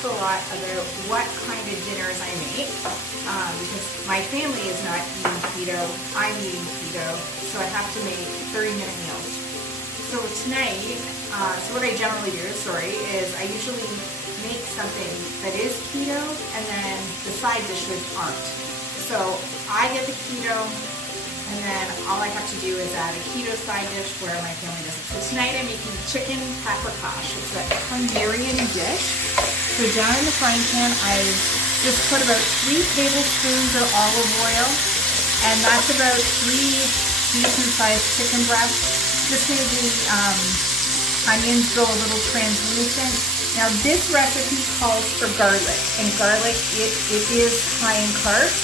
asked a lot about what kind of dinners I make because my family is not eating keto, I'm eating keto, so I have to make 30-minute meals. So tonight, so what I generally do, is I usually make something that is keto and then the side dishes aren't. So I get the keto and then all I have to do is add a keto side dish where my family doesn't. So tonight I'm making chicken paprikash. It's a Hungarian dish. So down in the frying pan I just put about 3 tablespoons of olive oil, and that's about 3 decent-sized chicken breasts. Just made the onions go a little translucent. Now this recipe calls for garlic, and garlic, it is high in carbs.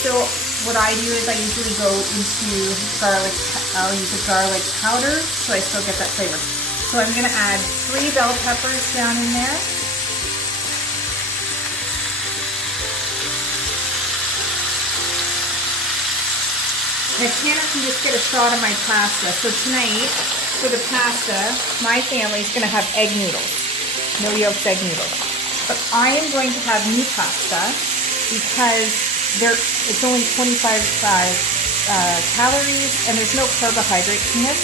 So what I do is I usually go into garlic, I'll use a garlic powder so I still get that flavor. So I'm going to add 3 bell peppers down in there. And I can just get a shot of my pasta. So tonight, for the pasta, my family's going to have egg noodles. No yolks egg noodles. But I am going to have new pasta because it's only 25 calories and there's no carbohydrates in this.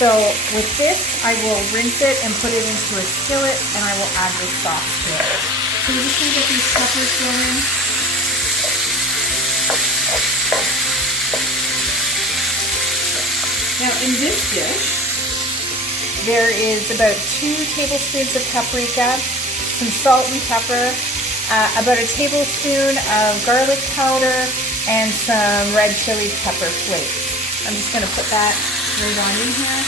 So with this, I will rinse it and put it into a skillet and I will add this sauce to it. So we're just going to get these peppers going. Now in this dish, there is about 2 tablespoons of paprika, some salt and pepper, about a tablespoon of garlic powder, and some red chili pepper flakes. I'm just going to put that right on in here.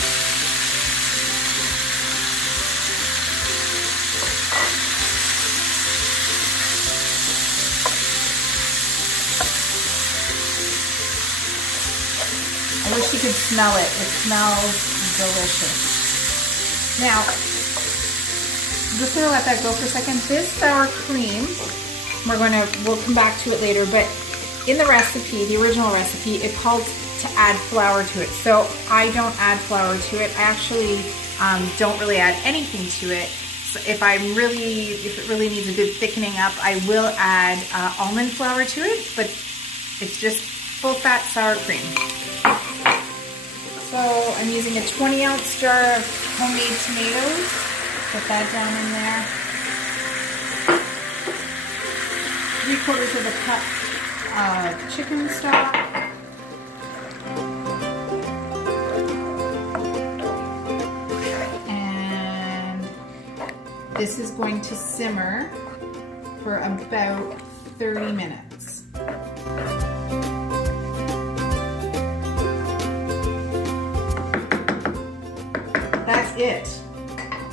I wish you could smell it. It smells delicious. Now, I'm just going to let that go for a second. This sour cream, we'll come back to it later, but in the recipe, the original recipe, it calls to add flour to it. So I don't add flour to it. I actually don't really add anything to it. So if it really needs a good thickening up, I will add almond flour to it, but it's just full fat sour cream. So I'm using a 20-ounce jar of homemade tomatoes. Put that down in there. 3/4 of a cup of chicken stock. And this is going to simmer for about 30 minutes. That's it.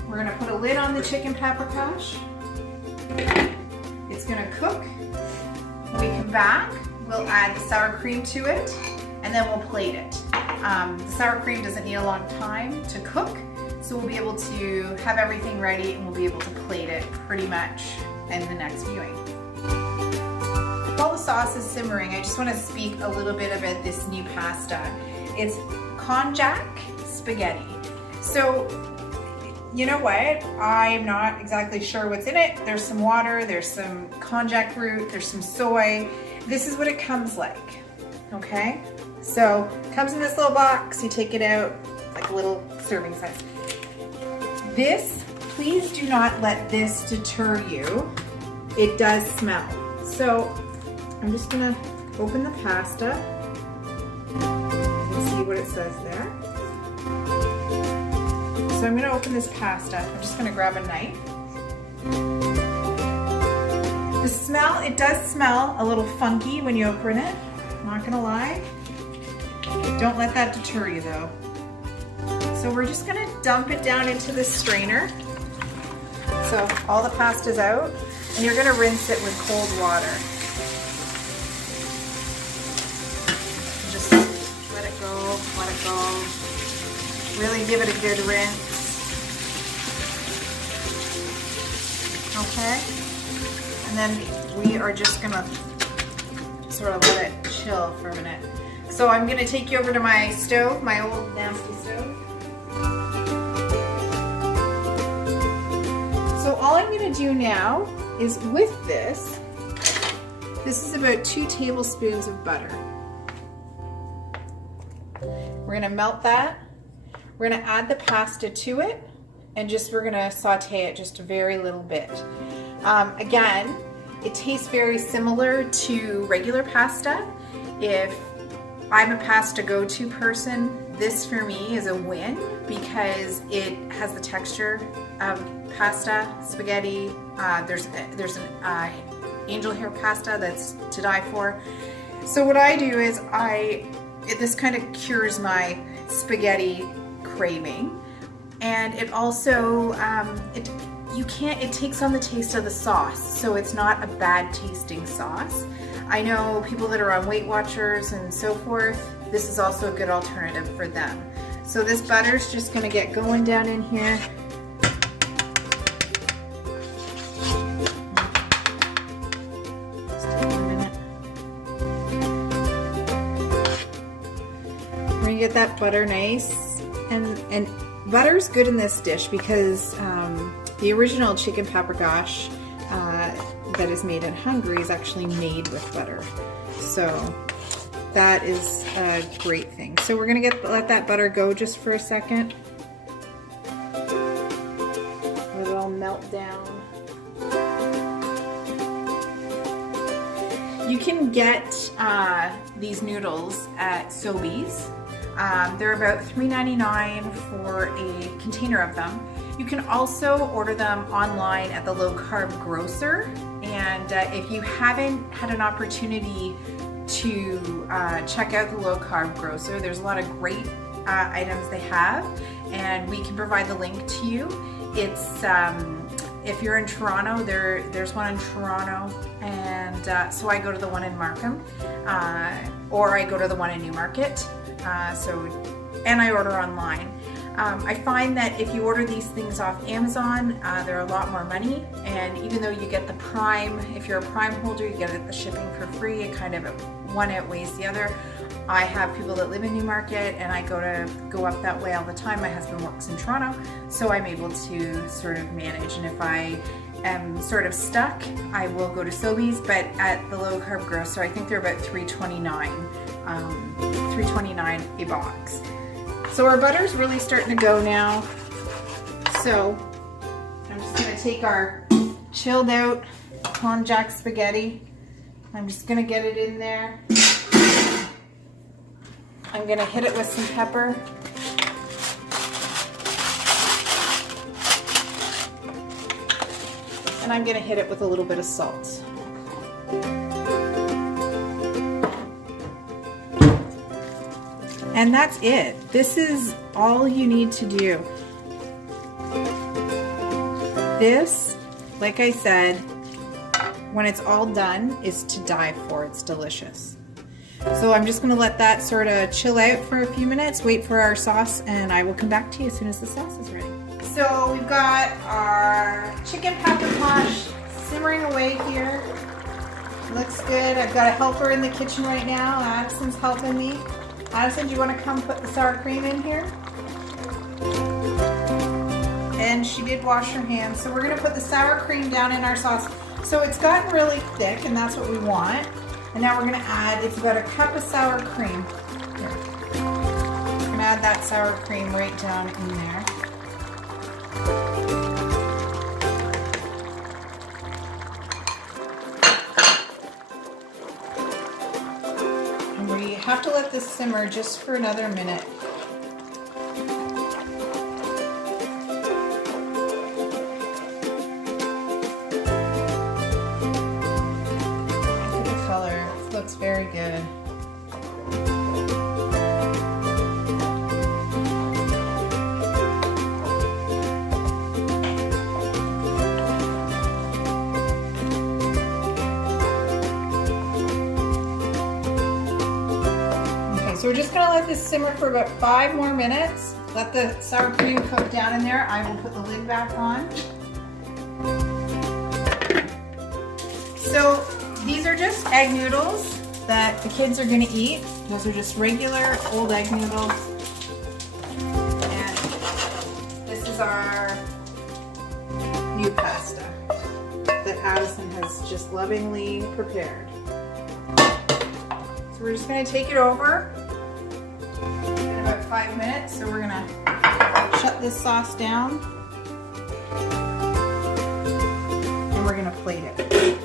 We're going to put a lid on the chicken paprikash. It's going to cook. When we come back, we'll add the sour cream to it, and then we'll plate it. The sour cream doesn't need a long time to cook, so we'll be able to have everything ready and we'll be able to plate it pretty much in the next viewing. While the sauce is simmering, I just want to speak a little bit about this new pasta. It's konjac spaghetti. So, you know what? I'm not exactly sure what's in it. There's some water, there's some konjac root, there's some soy. This is what it comes like, okay? So, it comes in this little box, you take it out, like a little serving size. This, please do not let this deter you. It does smell. So, I'm just gonna open the pasta. You can see what it says there. So I'm going to open this pasta. I'm just going to grab a knife. The smell, it does smell a little funky when you open it. I'm not going to lie. Don't let that deter you though. So we're just going to dump it down into the strainer. So all the pasta's out, and you're going to rinse it with cold water. Just let it go, let it go. Really give it a good rinse. Okay? And then we are just gonna sort of let it chill for a minute. So I'm gonna take you over to my stove, my old nasty stove. So all I'm gonna do now is with this is about 2 tablespoons of butter. We're gonna melt that. We're gonna add the pasta to it, and we're gonna saute it just a very little bit. Again, it tastes very similar to regular pasta. If I'm a pasta go-to person, this for me is a win because it has the texture of pasta, spaghetti. There's an angel hair pasta that's to die for. So what I do is this kind of cures my spaghetti craving, and it also it takes on the taste of the sauce, so it's not a bad tasting sauce. I know people that are on Weight Watchers and so forth, this is also a good alternative for them. So this butter's just gonna get going down in here. Just take a minute. We're gonna get that butter nice, and butter's good in this dish because the original chicken paprikash that is made in Hungary is actually made with butter. So that is a great thing. So we're gonna let that butter go just for a second. Let it all melt down. You can get these noodles at Sobeys. They're about $3.99 for a container of them. You can also order them online at the Low Carb Grocer. And if you haven't had an opportunity to check out the Low Carb Grocer, there's a lot of great items they have, and we can provide the link to you. It's if you're in Toronto, there's one in Toronto, and so I go to the one in Markham, or I go to the one in Newmarket. And I order online. I find that if you order these things off Amazon, they're a lot more money, and even though you get the Prime, if you're a Prime holder, you get the shipping for free. It kind of one outweighs the other. I have people that live in Newmarket, and I go up that way all the time. My husband works in Toronto, so I'm able to sort of manage. And if I am sort of stuck, I will go to Sobeys, but at the Low Carb Grocer, I think they're about $3.29 a box. So our butter's really starting to go now. So I'm just gonna take our chilled out konjac spaghetti. I'm just gonna get it in there. I'm gonna hit it with some pepper. And I'm gonna hit it with a little bit of salt. And that's it. This is all you need to do. This, like I said, when it's all done, is to die for. It's delicious. So I'm just gonna let that sort of chill out for a few minutes, wait for our sauce, and I will come back to you as soon as the sauce is ready. So we've got our chicken paprikash simmering away here. Looks good. I've got a helper in the kitchen right now. Addison's helping me. Addison, do you want to come put the sour cream in here? And she did wash her hands. So we're going to put the sour cream down in our sauce. So it's gotten really thick, and that's what we want. And now we're going to add, it's about a cup of sour cream. Here. I'm going to add that sour cream right down in there. We have to let this simmer just for another minute. Look at the color. It looks very good. So we're just going to let this simmer for about 5 more minutes. Let the sour cream cook down in there. I will put the lid back on. So these are just egg noodles that the kids are going to eat. Those are just regular old egg noodles. And this is our new pasta that Addison has just lovingly prepared. So we're just going to take it over in about 5 minutes. So we're going to shut this sauce down and we're going to plate it.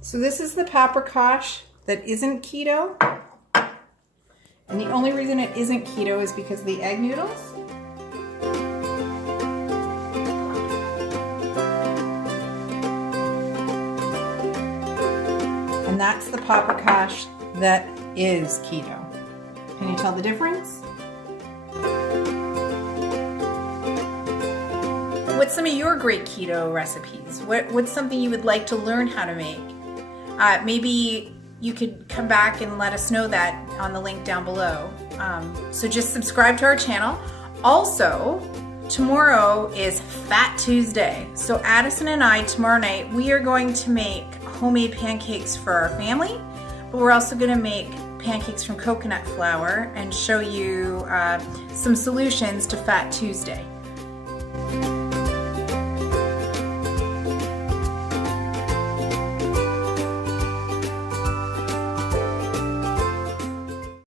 So this is the Paprikash that isn't keto. And the only reason it isn't keto is because of the egg noodles. And that's the Paprikash that is keto. Can you tell the difference? What's some of your great keto recipes? What's something you would like to learn how to make? Maybe you could come back and let us know that on the link down below. So just subscribe to our channel. Also, tomorrow is Fat Tuesday. So Addison and I, tomorrow night, we are going to make homemade pancakes for our family, but we're also going to make pancakes from coconut flour and show you some solutions to Fat Tuesday.